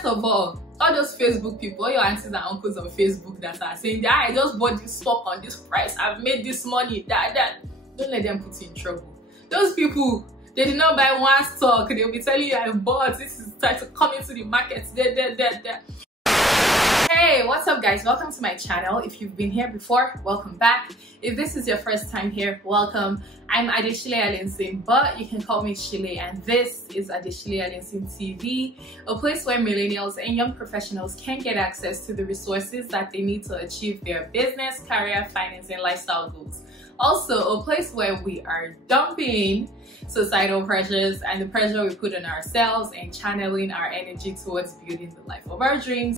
first of all those Facebook people, all your aunties and uncles on Facebook that are saying that I just bought this stock on this price, I've made this money, that, don't let them put you in trouble. Those people, they did not buy one stock, they'll be telling you I bought, this is time to come into the market, there. Hey, what's up guys, welcome to my channel. If you've been here before, welcome back. If this is your first time here, welcome. I'm Adeshile Allinson, but you can call me Shile, and this is Adeshile Allinson TV, a place where millennials and young professionals can get access to the resources that they need to achieve their business, career, finance, and lifestyle goals. Also, a place where we are dumping societal pressures and the pressure we put on ourselves and channeling our energy towards building the life of our dreams.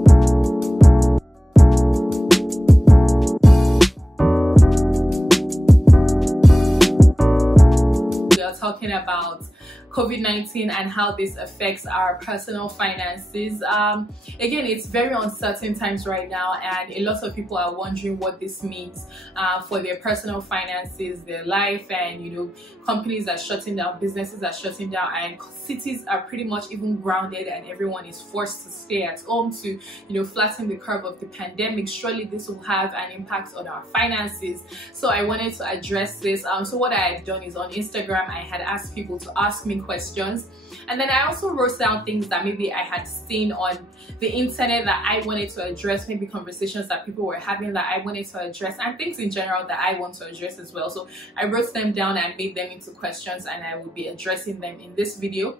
We are talking about COVID-19 and how this affects our personal finances. Again, it's very uncertain times right now, and a lot of people are wondering what this means for their personal finances, their life, and companies are shutting down, businesses are shutting down, and cities are pretty much even grounded, and everyone is forced to stay at home to flatten the curve of the pandemic. Surely this will have an impact on our finances. So I wanted to address this. So what I had done is on Instagram, I had asked people to ask me questions, and then I also wrote down things that maybe I had seen on the internet that I wanted to address, maybe conversations that people were having that I wanted to address, and things in general that I want to address as well. So I wrote them down and made them into questions, and I will be addressing them in this video.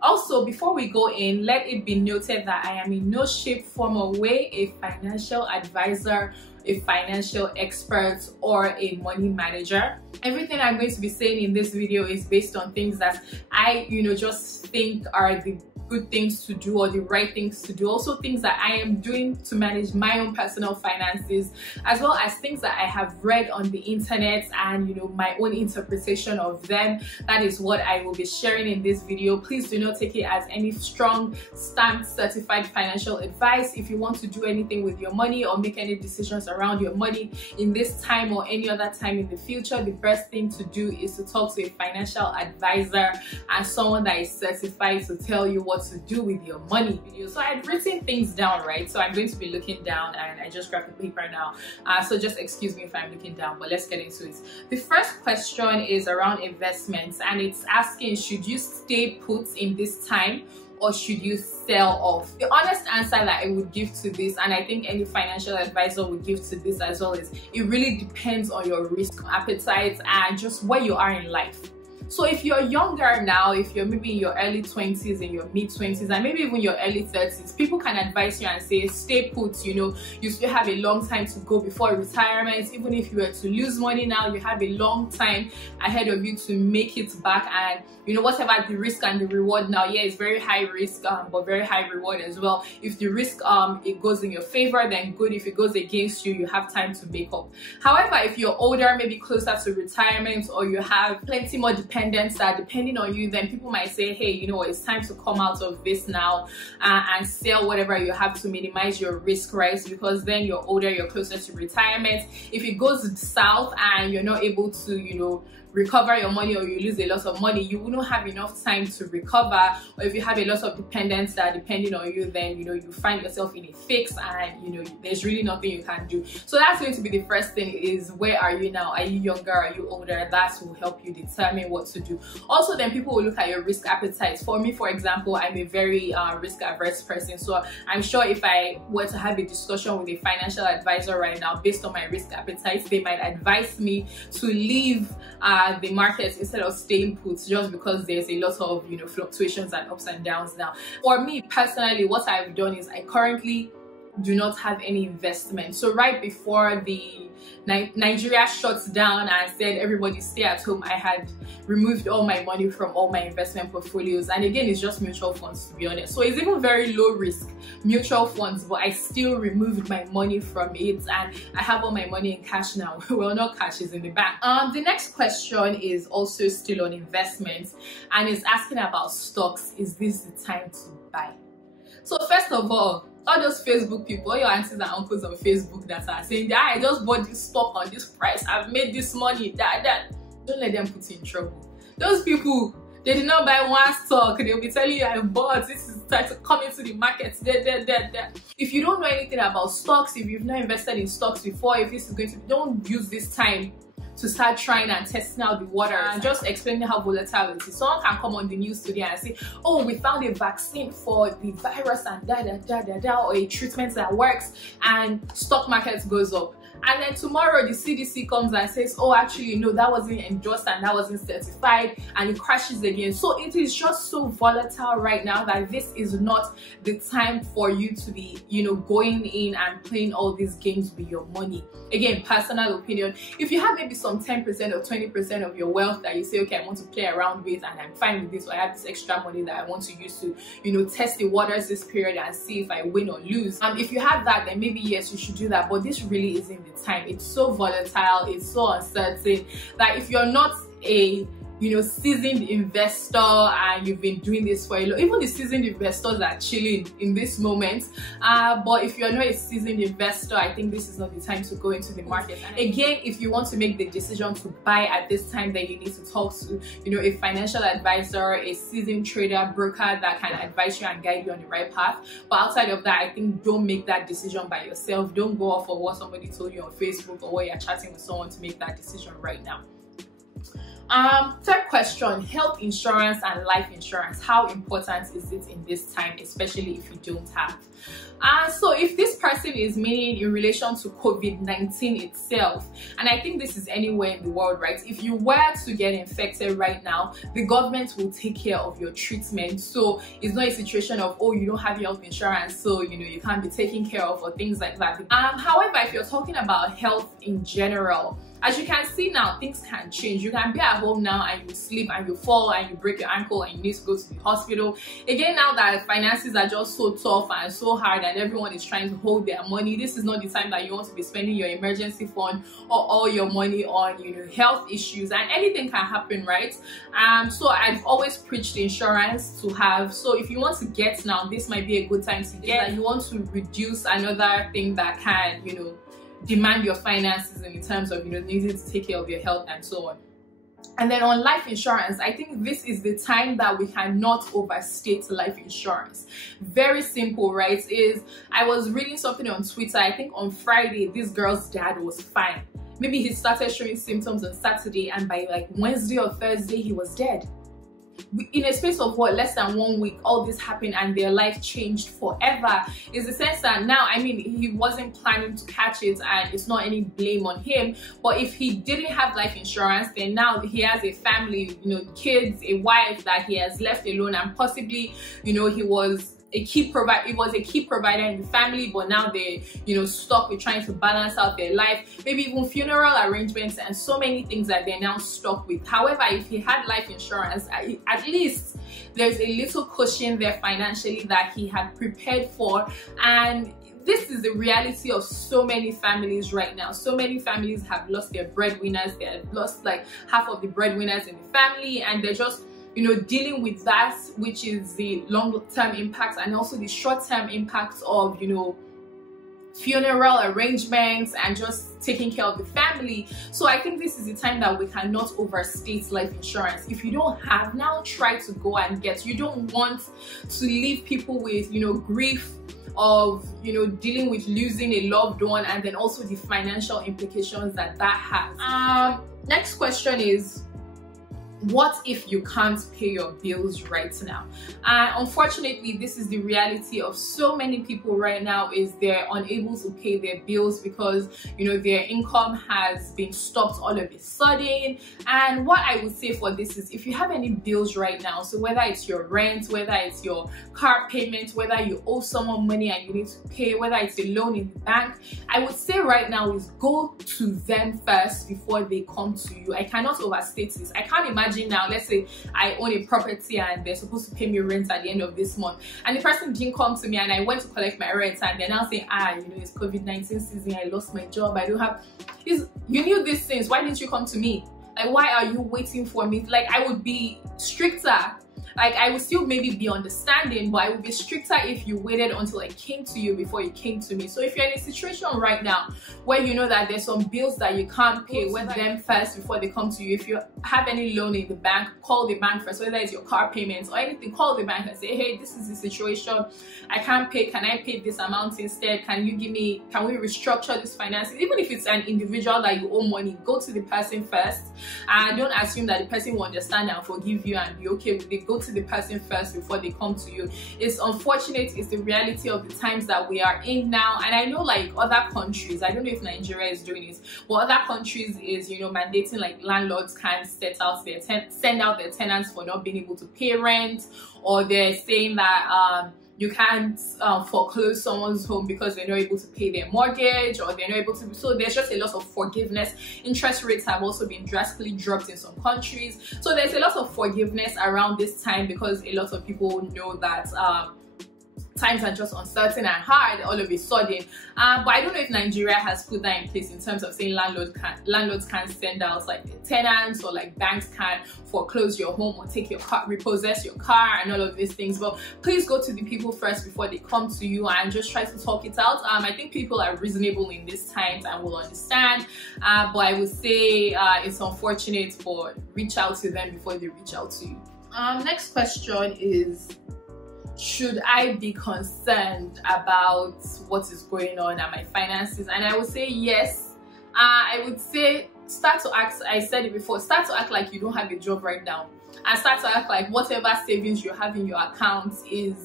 Also, before we go in, let it be noted that I am in no shape, form, or way a financial advisor, a financial expert, or a money manager. Everything I'm going to be saying in this video is based on things that I just think are the good things to do or the right things to do. Also things that I am doing to manage my own personal finances, as well as things that I have read on the internet and my own interpretation of them. That is what I will be sharing in this video. Please do not take it as any strong stamped certified financial advice. If you want to do anything with your money or make any decisions around your money in this time or any other time in the future, the best thing to do is to talk to a financial advisor and someone that is certified to tell you what to do with your money. So I had written things down, right? So I'm going to be looking down, and I just grabbed the paper now. So just excuse me if I'm looking down, but let's get into it. The first question is around investments, and it's asking, should you stay put in this time or should you sell off? The honest answer that I would give to this, and I think any financial advisor would give to this as well, is it really depends on your risk appetite and just where you are in life. So if you're younger now, if you're maybe in your early 20s, in your mid 20s, and maybe even your early 30s, people can advise you and say, stay put, you still have a long time to go before retirement. Even if you were to lose money now, you have a long time ahead of you to make it back. And whatever the risk and the reward now, yeah, it's very high risk, but very high reward as well. If the risk it goes in your favor, then good. If it goes against you, you have time to make up. However, if you're older, maybe closer to retirement, or you have plenty more dependents that depending on you, then people might say, hey, it's time to come out of this now and sell whatever you have to minimize your risk, right? Because then you're older, you're closer to retirement. If it goes south and you're not able to recover your money, or you lose a lot of money, you wouldn't have enough time to recover. Or if you have a lot of dependents that are depending on you, then you find yourself in a fix, and there's really nothing you can do. So that's going to be the first thing, is where are you now? Are you younger? Are you older? That will help you determine what to do. Also, then people will look at your risk appetite. For me, for example, I'm a very risk averse person, so I'm sure if I were to have a discussion with a financial advisor right now based on my risk appetite, they might advise me to leave the market instead of staying put, just because there's a lot of fluctuations and ups and downs now. For me personally, what I've done is I currently do not have any investment. So right before the Nigeria shuts down and said everybody stay at home, I had removed all my money from all my investment portfolios, and again, it's just mutual funds, to be honest. So it's even very low risk mutual funds, but I still removed my money from it, and I have all my money in cash now. Well, not cash, is in the bank. The next question is also still on investments, and it's asking about stocks. Is this the time to buy? So first of all those Facebook people, all your aunties and uncles on Facebook that are saying that I just bought this stock on this price, I've made this money, that, don't let them put you in trouble. Those people, They did not buy one stock. They'll be telling you, I bought, this is time to come into the market. If you don't know anything about stocks, if you've not invested in stocks before, if this is going to, don't use this time to start trying and testing out the water and just explaining how volatile it is. Someone can come on the news today and say, oh, we found a vaccine for the virus and or a treatment that works, and stock market goes up. And then tomorrow the CDC comes and says, oh, actually, no, that wasn't endorsed and that wasn't certified, and it crashes again. So it is just so volatile right now that this is not the time for you to be, going in and playing all these games with your money. Again, personal opinion. If you have maybe some 10% or 20% of your wealth that you say, okay, I want to play around with and I'm fine with this, or I have this extra money that I want to use to, test the waters this period and see if I win or lose. If you have that, then maybe yes, you should do that. But this really isn't the time. It's so volatile, it's so uncertain that if you're not a seasoned investor and you've been doing this for a long, even the seasoned investors are chilling in this moment, but if you're not a seasoned investor, I think this is not the time to go into the market. And again, if you want to make the decision to buy at this time, then you need to talk to a financial advisor, a seasoned trader, broker that can advise you and guide you on the right path. But outside of that, I think don't make that decision by yourself. Don't go off of what somebody told you on Facebook or what you're chatting with someone to make that decision right now. Third question, health insurance and life insurance. How important is it in this time, especially if you don't have? So if this person is meaning in relation to COVID-19 itself, and I think this is anywhere in the world, right? If you were to get infected right now, the government will take care of your treatment. So it's not a situation of, oh, you don't have health insurance, so you can't be taken care of or things like that. However, if you're talking about health in general, as you can see now, things can change. You can be at home now and you sleep and you fall and you break your ankle and you need to go to the hospital. Again, now that finances are just so tough and so hard and everyone is trying to hold their money, this is not the time that you want to be spending your emergency fund or all your money on, health issues, and anything can happen, right? So I've always preached insurance to have. So if you want to get now, this might be a good time to get. You want to reduce another thing that can, demand your finances in terms of needing to take care of your health and so on. And then on life insurance, I think this is the time that we cannot overstate life insurance. Very simple, right? I was reading something on Twitter, I think on Friday, this girl's dad was fine. Maybe he started showing symptoms on Saturday and by like Wednesday or Thursday he was dead. In a space of less than 1 week, all this happened and their life changed forever. Is the sense that now, I mean, he wasn't planning to catch it and it's not any blame on him, but if he didn't have life insurance, then now he has a family, kids, a wife that he has left alone, and possibly he was a key provider in the family, but now they're stuck with trying to balance out their life, maybe even funeral arrangements and so many things that they're now stuck with. However, if he had life insurance, at least there's a little cushion there financially that he had prepared for. And this is the reality of so many families right now. So many families have lost their breadwinners. They have lost like half of the breadwinners in the family, and they're just dealing with that, which is the long-term impacts and also the short-term impacts of, funeral arrangements and just taking care of the family. So I think this is the time that we cannot overstate life insurance. If you don't have now, try to go and get. You don't want to leave people with, grief of, dealing with losing a loved one, and then also the financial implications that has. Next question is, what if you can't pay your bills right now? Unfortunately, this is the reality of so many people right now, is they're unable to pay their bills because their income has been stopped all of a sudden. And what I would say for this is, if you have any bills right now, so whether it's your rent, whether it's your car payment, whether you owe someone money and you need to pay, whether it's a loan in the bank, I would say right now is go to them first before they come to you. I cannot overstate this. I can't imagine now, let's say I own a property and they're supposed to pay me rent at the end of this month, and the person didn't come to me and I went to collect my rent, and they're now saying, it's COVID-19 season, I lost my job, I don't have. You knew these things, why didn't you come to me? Like, why are you waiting for me? Like, I would be stricter Like, I would still maybe be understanding, but I would be stricter if you waited until I came to you before you came to me. So if you're in a situation right now where you know that there's some bills that you can't pay, with them first before they come to you. If you have any loan in the bank, call the bank first, whether it's your car payments or anything. Call the bank and say, hey, this is the situation, I can't pay, can I pay this amount instead? Can you give me, can we restructure this finances? Even if it's an individual that you owe money, go to the person first, and don't assume that the person will understand and forgive you and be okay with it. Go to the person first before they come to you. It's unfortunate, it's the reality of the times that we are in now. And I know, like, other countries, I don't know if Nigeria is doing it, but other countries is, you know, mandating like landlords can't send out their tenants for not being able to pay rent, or they're saying that you can't foreclose someone's home because they're not able to pay their mortgage, or they're not able to. So there's just a lot of forgiveness. Interest rates have also been drastically dropped in some countries. So there's a lot of forgiveness around this time, because a lot of people know that times are just uncertain and hard all of a sudden. But I don't know if Nigeria has put that in place in terms of saying landlords can't send out like tenants, or like banks can't foreclose your home or take your car, repossess your car, and all of these things. But please go to the people first before they come to you, and just try to talk it out. I think people are reasonable in these times and will understand. But I would say it's unfortunate, but reach out to them before they reach out to you. Next question is, should I be concerned about what is going on at my finances? And I would say yes. I would say start to act, I said it before, start to act like you don't have a job right now, and start to act like whatever savings you have in your account is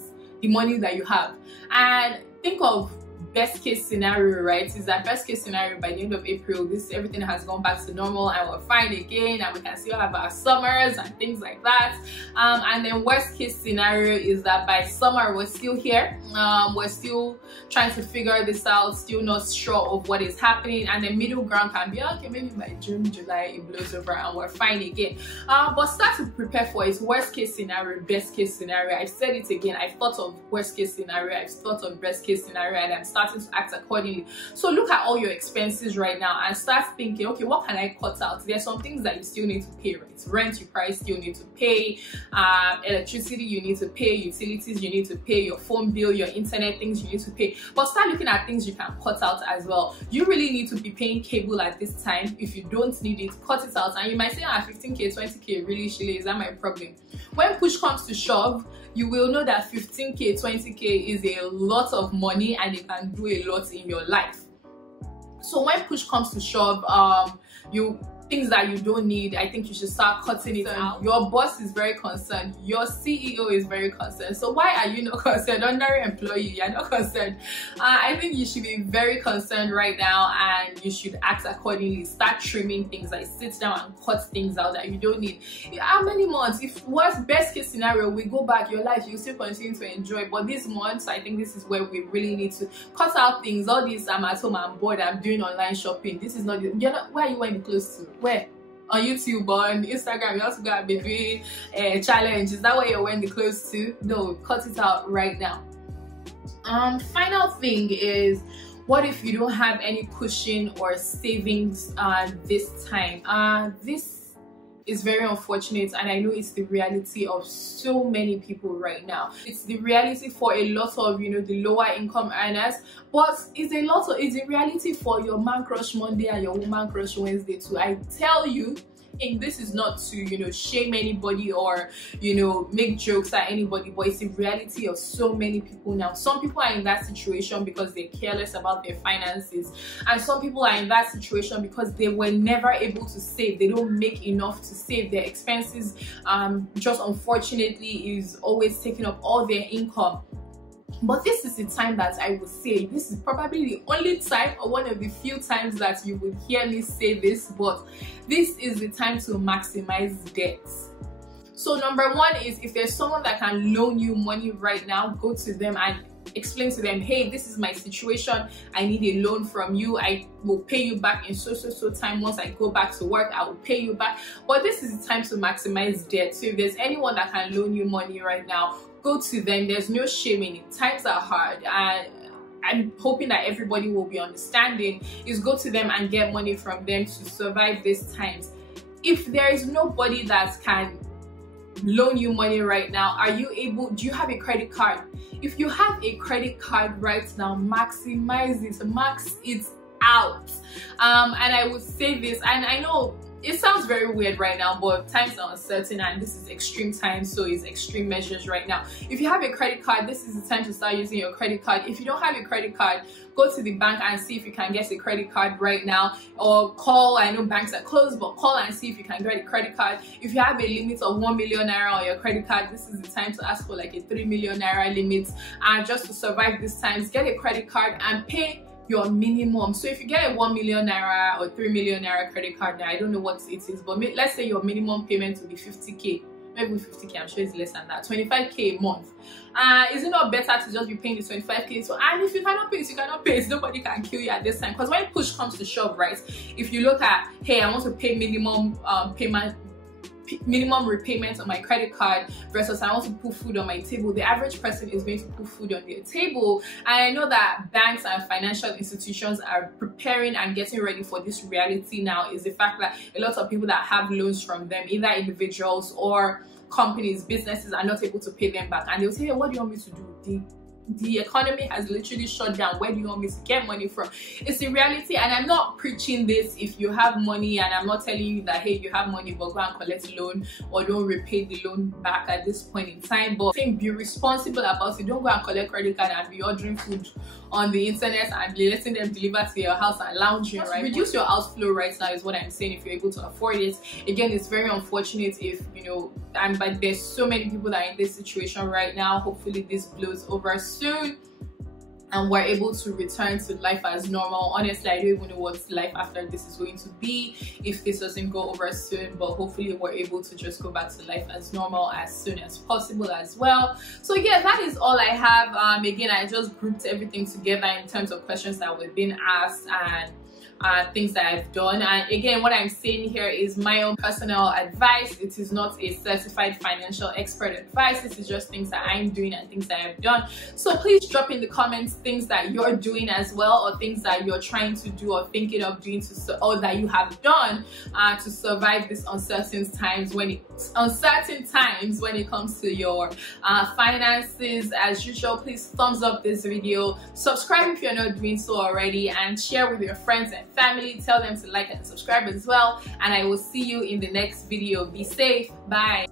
the money that you have. And think of best case scenario, right? Is that best case scenario by the end of April, everything has gone back to normal and we're fine again, and we can still have our summers and things like that. And then worst case scenario is that by summer we're still here, we're still trying to figure this out, still not sure of what is happening, and the middle ground can be okay, maybe by June, July it blows over and we're fine again. But start to prepare for it. Worst case scenario, best case scenario. I've said it again, I've thought of worst case scenario, I've thought of best case scenario, and I'm starting to act accordingly. So look at all your expenses right now and start thinking, okay, what can I cut out? There's some things that you still need to pay, right? Rent you probably still need to pay, electricity you need to pay, utilities you need to pay, your phone bill, your internet things you need to pay. But start looking at things you can cut out as well. You really need to be paying cable at this time. If you don't need it, cut it out. And you might say, 15k, 20k, really, is that my problem? When push comes to shove, you will know that 15k, 20k is a lot of money, and it can do a lot in your life. So when push comes to shove, things that you don't need, I think you should start cutting it out. Your boss is very concerned, your CEO is very concerned, so why are you not concerned? Ordinary employee, you're not concerned. I think you should be very concerned right now, and you should act accordingly. Start trimming things, like sit down and cut things out that you don't need. How many months? If worst best case scenario, we go back, your life, you still continue to enjoy, but this month, I think this is where we really need to cut out things. All this, I'm at home, I'm bored, I'm doing online shopping, this is not, you're not, where are you wearing the clothes to? Where? On YouTube, on Instagram, you also gotta be doing a challenge. Is that where you're wearing the clothes to? No, cut it out right now. Final thing is, what if you don't have any cushion or savings this time? This is very unfortunate, and I know it's the reality of so many people right now. It's the reality for a lot of, you know, the lower income earners, but it's a reality for your man crush Monday and your woman crush Wednesday too. I tell you, and this is not to, you know, shame anybody or, you know, make jokes at anybody, but it's the reality of so many people now. Some people are in that situation because they're careless about their finances, and some people are in that situation because they were never able to save. They don't make enough to save. Their expenses just unfortunately is always taking up all their income. But this is the time that I would say, this is probably the only time, or one of the few times, that you would hear me say this, but this is the time to maximize debts. So number one is, if there's someone that can loan you money right now, go to them and explain to them, hey, this is my situation, I need a loan from you, I will pay you back in so time. Once I go back to work, I will pay you back. But this is the time to maximize debt. So if there's anyone that can loan you money right now, go to them. There's no shame in it. Times are hard, and I'm hoping that everybody will be understanding. Is go to them and get money from them to survive these times. If there is nobody that can loan you money right now, do you have a credit card? If you have a credit card right now, maximize it, max it out. And I would say this, and I know it sounds very weird right now, but times are uncertain and this is extreme times, so it's extreme measures right now. If you have a credit card, this is the time to start using your credit card. If you don't have a credit card, go to the bank and see if you can get a credit card right now, or call. I know banks are closed, but call and see if you can get a credit card. If you have a limit of 1 million naira on your credit card, this is the time to ask for like a 3 million naira limit. And just to survive these times, get a credit card and pay your minimum. So if you get a 1 million naira or 3 million naira credit card, now I don't know what it is, but let's say your minimum payment will be 50k, maybe 50k, I'm sure it's less than that, 25k a month. Is it not better to just be paying the 25k? So, and if you cannot pay it, you cannot pay it. Nobody can kill you at this time, because when push comes to shove, right, if you look at, hey, I want to pay minimum repayment on my credit card versus I want to put food on my table, the average person is going to put food on their table. And I know that banks and financial institutions are preparing and getting ready for this reality now, is the fact that a lot of people that have loans from them, either individuals or companies, businesses, are not able to pay them back, and they'll say, hey, what do you want me to do? The economy has literally shut down. Where do you want me to get money from? It's a reality, and I'm not preaching this if you have money, and I'm not telling you that, hey, you have money but go and collect a loan or don't repay the loan back at this point in time. But I think be responsible about it. Don't go and collect credit card and be ordering food on the internet and be letting them deliver to your house and lounging, right? Reduce your outflow right now is what I'm saying, if you're able to afford it. Again, it's very unfortunate if, you know, but there's so many people that are in this situation right now. Hopefully this blows over soon and we're able to return to life as normal. Honestly, I don't even know what life after this is going to be if this doesn't go over soon, but hopefully we're able to just go back to life as normal as soon as possible as well. So yeah, that is all I have. Again, I just grouped everything together in terms of questions that were being asked and things that I've done. And again, what I'm saying here is my own personal advice. It is not a certified financial expert advice. This is just things that I'm doing and things that I've done. So please drop in the comments things that you're doing as well, or things that you're trying to do or thinking of doing or that you have done to survive these uncertain times when it comes to your finances. As usual, please thumbs up this video, subscribe if you're not doing so already, and share with your friends and family. Tell them to like and subscribe as well, and I will see you in the next video. Be safe. Bye.